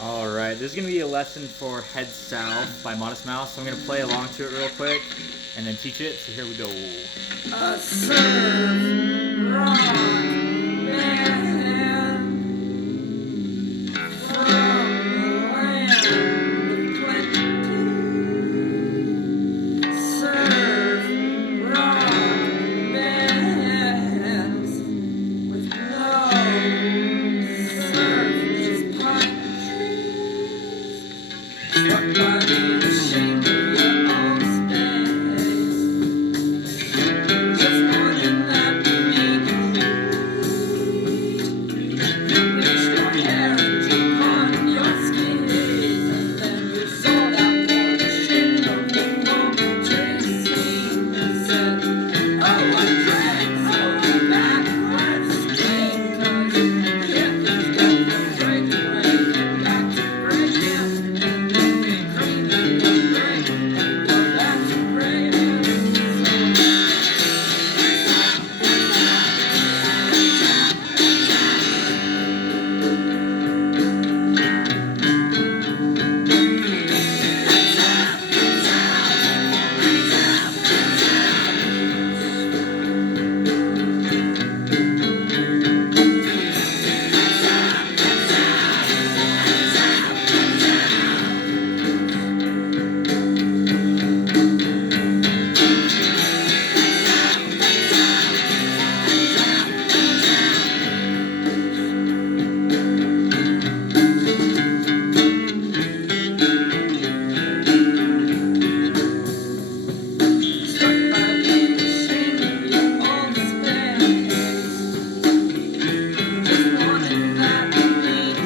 Alright, this is going to be a lesson for Head South by Modest Mouse, so I'm going to play along to it real quick and then teach it, so here we go. Surf, rock, band, from the land of plenty. Surf, rock, bands with no surf, just pine trees. Struck by the ashamed of your own space. Just wanting that unique you bleached your hair and took on your skis, and then you sold out for the shit of the momentary scene and said, oh, I'm dragged so backwards straight, 'cause Captain's got the break right back to breaking, and then we cream in the break and go back to breaking. Struck by being ashamed of your own space. Just wanting that unique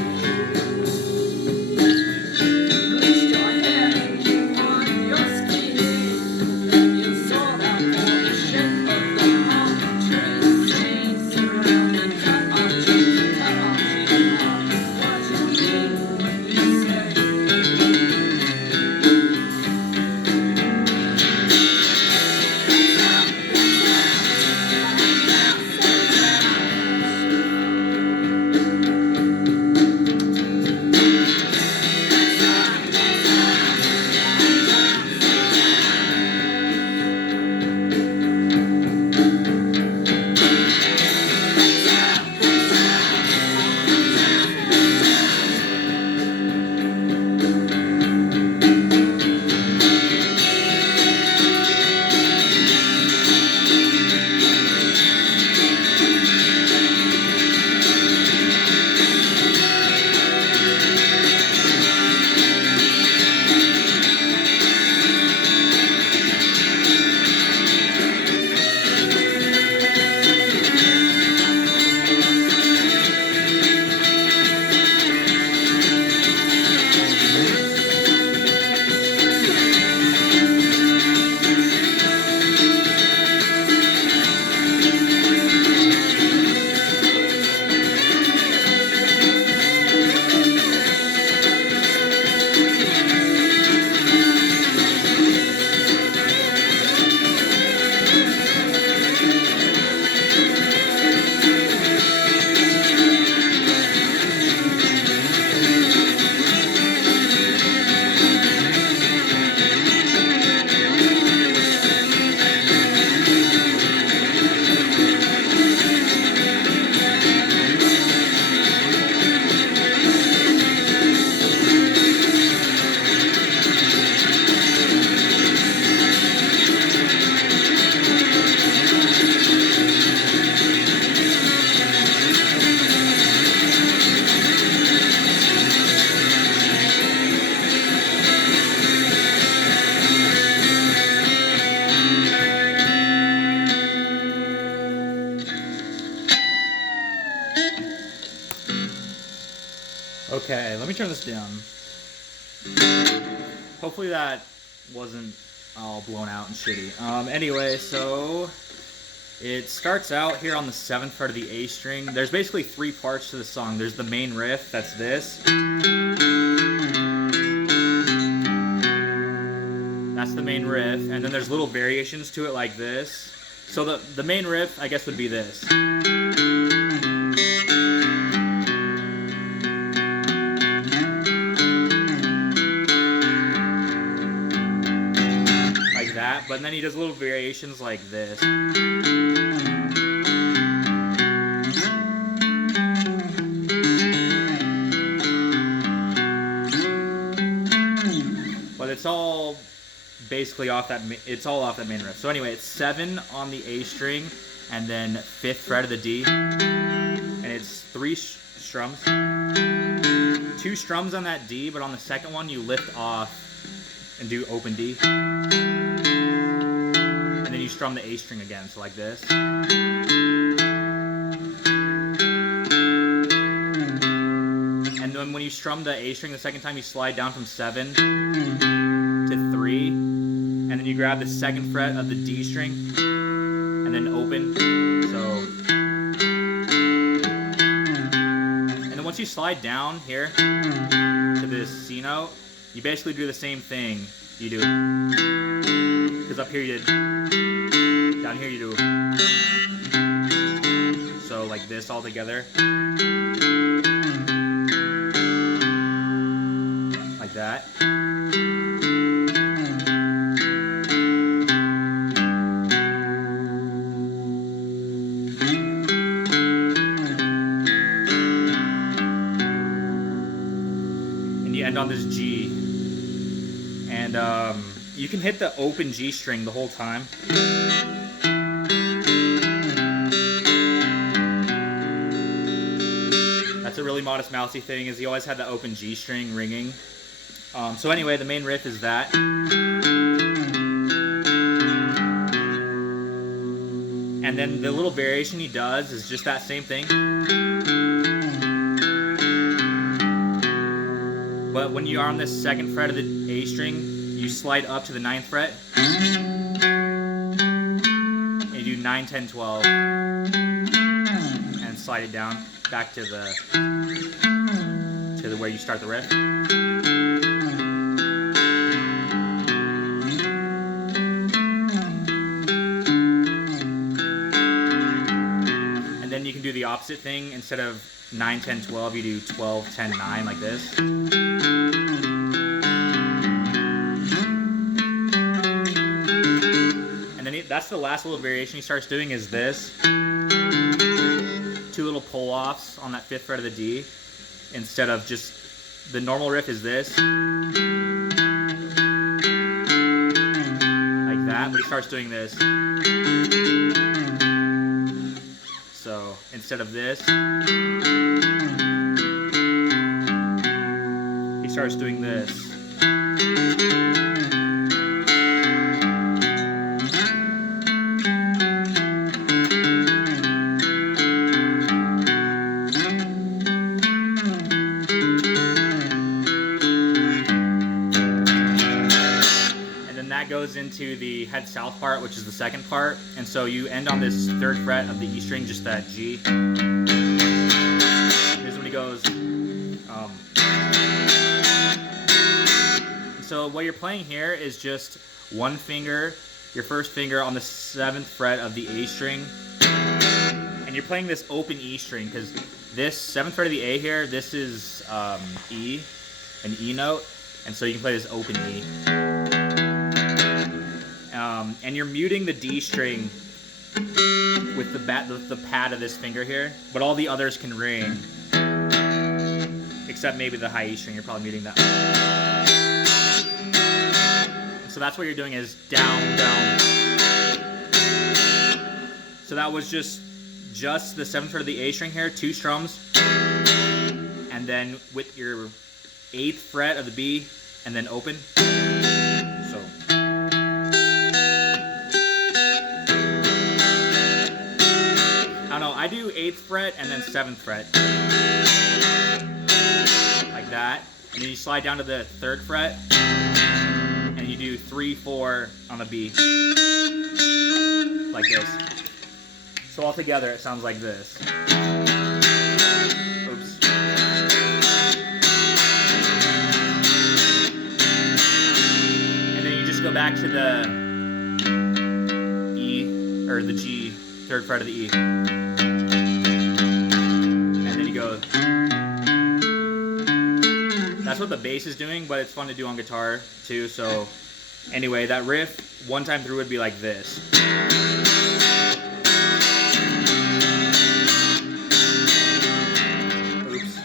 bleached your hair and took on your skis, and then you sold out for the shit of the momentary scene. Surrounding cut off cheeks and cut off cheeks off. What you mean when you say Okay, let me turn this down. Hopefully that wasn't all blown out and shitty. Anyway, so it starts out here on the 7th fret of the A string. There's basically 3 parts to the song. There's the main riff, that's this. That's the main riff, and then there's little variations to it like this. So the main riff, I guess, would be this. But then he does little variations like this. But it's all basically off that. It's all off that main riff. So anyway, it's 7 on the A string, and then 5th fret of the D, and it's 3 strums, 2 strums on that D. But on the second one, you lift off and do open D, and then you strum the A string again. So like this. And then when you strum the A string the second time, you slide down from 7 to 3, and then you grab the 2nd fret of the D string, and then open. So, and then once you slide down here to this C note, you basically do the same thing you do. Because up here you did, down here you do. So like this all together. Like that. And you end on this G. And you can hit the open G string the whole time. That's a really Modest Mousy thing, is he always had the open G string ringing. So anyway, the main riff is that. And then the little variation he does is just that same thing. But when you are on this 2nd fret of the A string, you slide up to the 9th fret. And you do 9, 10, 12. And slide it down back to the where you start the riff. And then you can do the opposite thing. Instead of 9, 10, 12, you do 12, 10, 9 like this. And then that's the last little variation he starts doing, is this. 2 little pull-offs on that 5th fret of the D. Instead of just, the normal riff is this. Like that, but he starts doing this. So, instead of this, he starts doing this. That goes into the head south part, which is the 2nd part, and so you end on this 3rd fret of the E string, just that G. Here's when he goes. So what you're playing here is just one finger, your first finger on the 7th fret of the A string, and you're playing this open E string, because this 7th fret of the A here, this is E, an E note, and so you can play this open E. And you're muting the D string with the pad of this finger here, but all the others can ring, except maybe the high E string. You're probably muting that. So that's what you're doing, is down, down. So that was just the 7th fret of the A string here, 2 strums, and then with your 8th fret of the B, and then open. I do 8th fret and then 7th fret. Like that. And then you slide down to the 3rd fret. And you do 3, 4 on the B. Like this. So all together it sounds like this. Oops. And then you just go back to the E, or the G, 3rd fret of the E. That's what the bass is doing, but it's fun to do on guitar too. So Anyway, that riff, one time through, would be like this. Oops.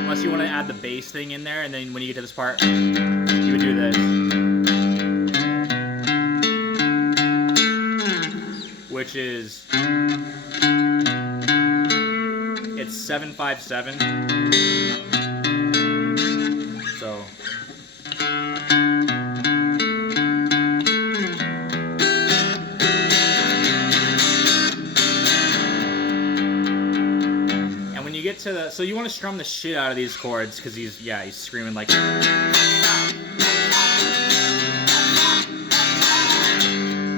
Unless you want to add the bass thing in there, and then when you get to this part, you would do this. Which is, it's 7/5/7. So. And when you get to the, so you want to strum the shit out of these chords, because he's screaming like.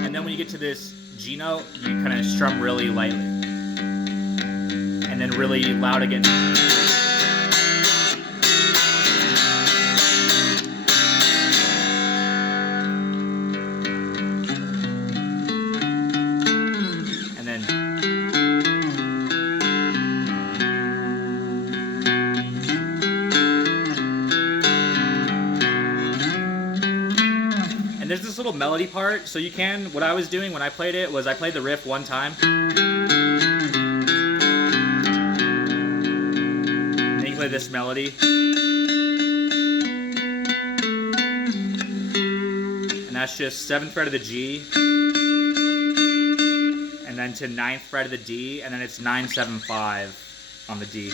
And then when you get to this G note, you kind of strum really lightly, and then really loud again. And then and there's this little melody part, so you can, what I was doing when I played it was I played the riff one time, and then you play this melody, and that's just 7th fret of the G, and then to 9th fret of the D, and then it's 9/7/5 on the D.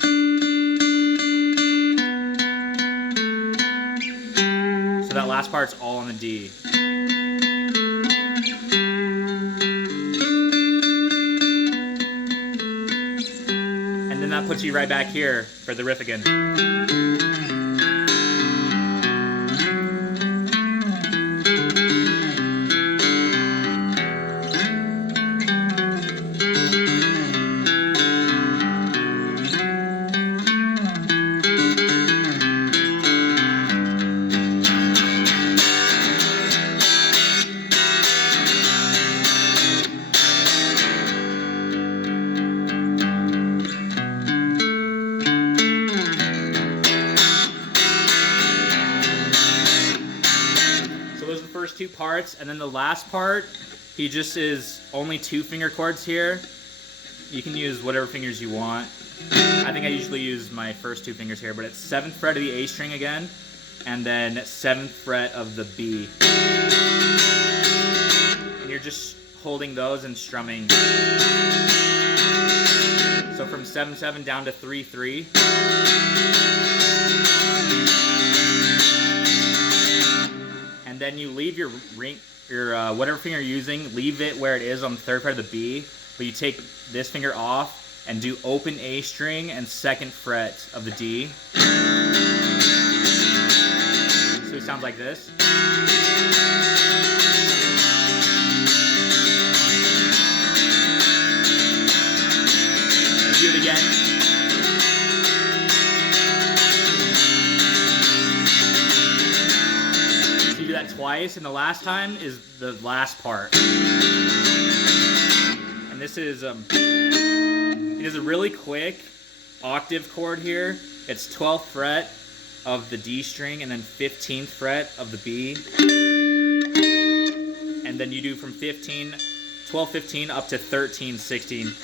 So that last part's all on the D. And then that puts you right back here for the riff again. First two parts, and then the last part, he just is only 2-finger chords here. You can use whatever fingers you want. I think I usually use my first 2 fingers here, but it's 7th fret of the A string again, and then 7th fret of the B. And you're just holding those and strumming. So from 7/7 down to 3/3. And then you leave your ring, whatever finger you're using, leave it where it is on the 3rd fret of the B, but you take this finger off and do open A string and 2nd fret of the D. So it sounds like this. And do it again. That twice, and the last time is the last part. And this is it is a really quick octave chord here. It's 12th fret of the D string and then 15th fret of the B. And then you do from 12, 15 up to 13, 16.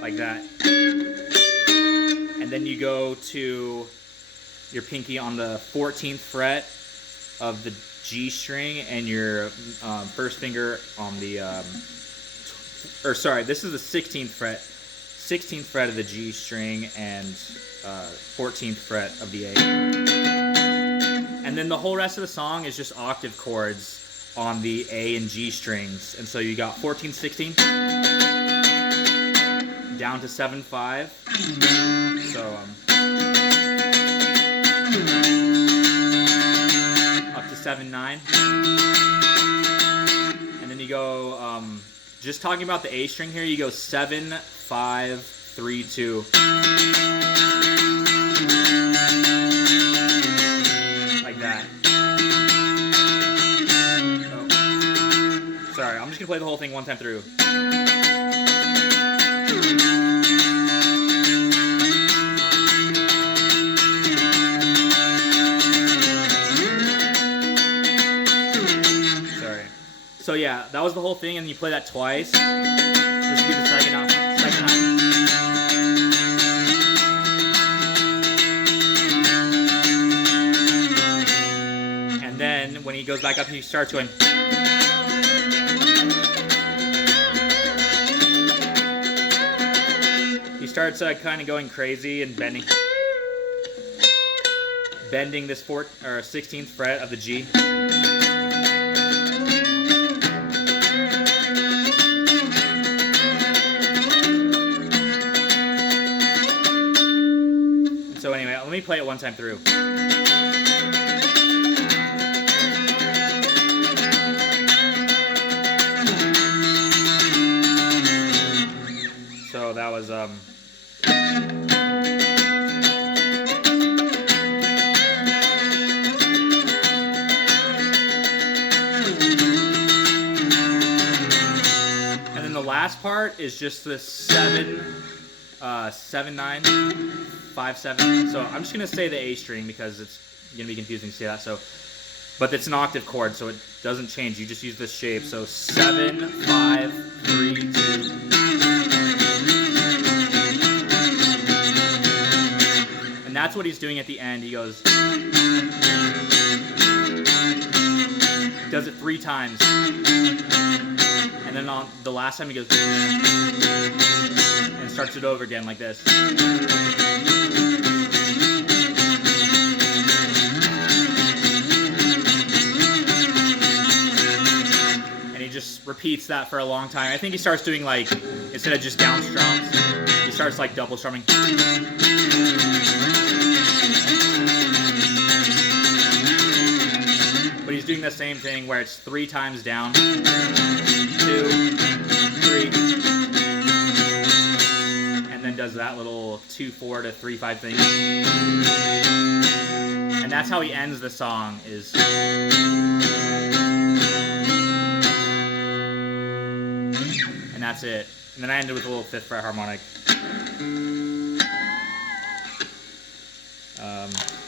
Like that. And then you go to your pinky on the 14th fret of the G string and your first finger on the, this is the 16th fret of the G string and 14th fret of the A. And then the whole rest of the song is just octave chords on the A and G strings. And so you got 14, 16, down to 7/5. So, up to 7/9, and then you go. Just talking about the A string here, you go 7/5/3/2, like that. gonna play the whole thing one time through. Sorry. So yeah, that was the whole thing, and you play that twice. This would be the second time. And then when he goes back up, he starts going. He starts kind of going crazy and bending this 16th fret of the G. So anyway, let me play it one time through. So that was and then the last part is just the 7, 7, 9, 5, 7. So I'm just gonna say the A string because it's gonna be confusing to say that. So, but it's an octave chord, so it doesn't change. You just use this shape. So 7, 5, 3, 2. And that's what he's doing at the end. He goes, does it 3 times, and then on the last time he goes and starts it over again like this. And he just repeats that for a long time. I think he starts doing, like, instead of just down strums, he starts like double strumming. But he's doing the same thing where it's 3 times down, 2, 3, and then does that little 2-4 to 3-5 thing. And that's how he ends the song, is and that's it. And then I ended with a little 5th fret harmonic.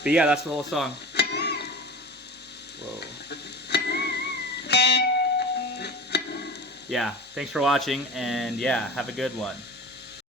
But yeah, that's the whole song. Whoa. Yeah, thanks for watching, and yeah, have a good one.